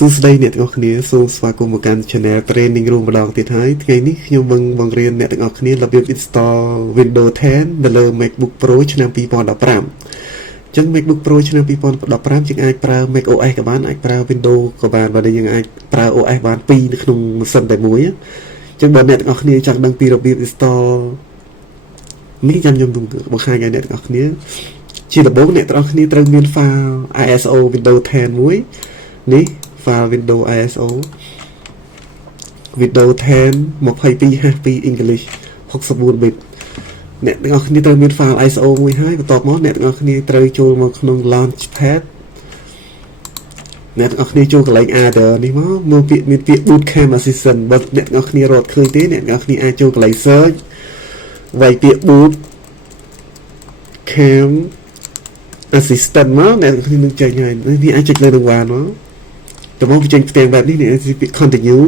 សួស្តីអ្នកទាំងអស់គ្នាសូមស្វាគមន៍មកកាន់ Channel Training Room ម្ដងទៀតហើយថ្ងៃនេះខ្ញុំបង្រៀនអ្នកទាំងអស់គ្នារបៀប install Windows 10 នៅលើ MacBook Pro ឆ្នាំ 2015 អញ្ចឹង MacBook Pro ឆ្នាំ 2015 យើងអាចប្រើ macOS ក៏បានអាចប្រើ Windows ក៏បានបើយើងអាចប្រើ OS បានពីរនៅក្នុងម៉ាស៊ីនតែមួយអញ្ចឹងបើអ្នកទាំងអស់គ្នាចង់ដឹងពីរបៀប install នេះខ្ញុំបង្ហាញឲ្យអ្នកទាំងអស់គ្នាជាដំបូងអ្នកទាំងអស់គ្នាត្រូវមាន file ISO Windows 10 មួយនេះ file Windows ISO Windows 10 22H2 English 64 bit អ្នកទាំងអស់គ្នាត្រូវមាន file ISO មួយហើយបន្ទាប់មកអ្នកទាំងអស់គ្នាត្រូវចូលមកក្នុង Launchpad អ្នកទាំងអស់គ្នាចូលកន្លែង Other នេះមកមានពាក្យ Bootcamp Assistant បើអ្នកទាំងអស់គ្នារត់ឃើញទេអ្នកទាំងអស់គ្នាអាចចូលកន្លែង Search វាយពាក្យ Bootcamp Assistant មកអ្នកទាំងអស់គ្នានឹងចេញហើយនេះអាចចុចលើរង្វាន់មកតើមកវាចេញផ្ទាំងបែបនេះនេះពាក្យ Continue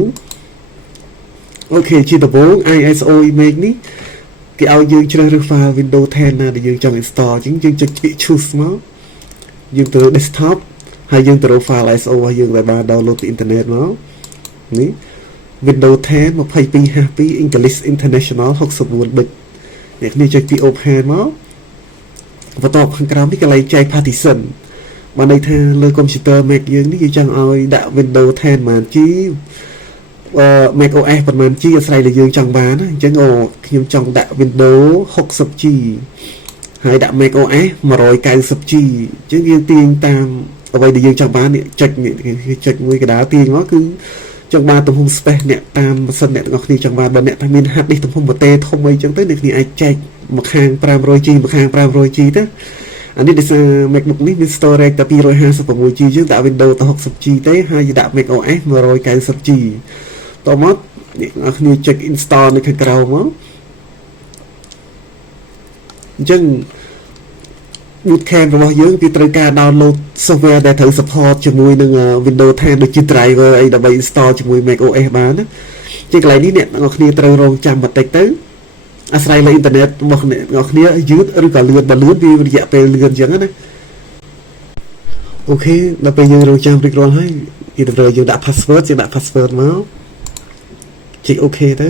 អូខេជាដំបូង ISO image នេះគេឲ្យយើងជ្រើសរើស file Windows 10 ណាដែលយើងចង់ install អញ្ចឹងយើងចុចពាក្យ choose មកយើងទៅ desktop ហើយយើងទៅរក file ISO របស់យើងដែលបាន download ពី internet មកនេះ Windows 10 22H2 English International 64 bit អ្នកនេះចុចពី open មកបន្ទាប់ខាងក្រោមនេះកន្លែងចែក partition បានន័យថាលើ computer Mac យើងនេះយើងចង់ឲ្យដាក់ Windows 10 ប៉ុន្មាន G Mac OS ប៉ុន្មាន G អាស្រ័យលើយើងចង់បានណាអញ្ចឹងខ្ញុំចង់ដាក់ Windows 60G ហើយដាក់ Mac OS 190G អញ្ចឹងយើងទាញតាមអ្វីដែលយើងចង់បាននេះចុចមួយកណ្ដាលទាញមកគឺចង់បានទំហំ space អ្នកតាមម៉ាស៊ីនអ្នកទាំងអស់គ្នាចង់បានបើអ្នកតែមាន hard disk ទំហំប្រទេសធំអីចឹងទៅអ្នកគ្នាអាចចែកមកខាង 500G មកខាង 500G ទៅអានេះដោយសារ MacBook នេះមាន storage តែ 256G ជាងដាក់ Windows ទៅ 60G ទេហើយដាក់ Mac OS 190G តោះមកអ្នកនរគ្នាចុច install នៅខាងក្រោមមកអញ្ចឹង Bootcamp របស់យើងវាត្រូវការ download software ដែលត្រូវ support ជាមួយនឹង Windows 10 ដូចជា driver អីដើម្បី install ជាមួយ Mac OS បានណាជាកន្លែងនេះអ្នកនរគ្នាត្រូវរងចាំបន្តិចទៅអាស្រ័យលើអ៊ីនធឺណិតរបស់អ្នកនរគ្នាយឺតឬក៏លឿនបើលឿនវារយៈពេលលឿនអញ្ចឹងណាអូខេដល់ពេលយើងរងចាំរួចរាល់ហើយយើងត្រូវយើងដាក់ password មកចុច OK ទៅ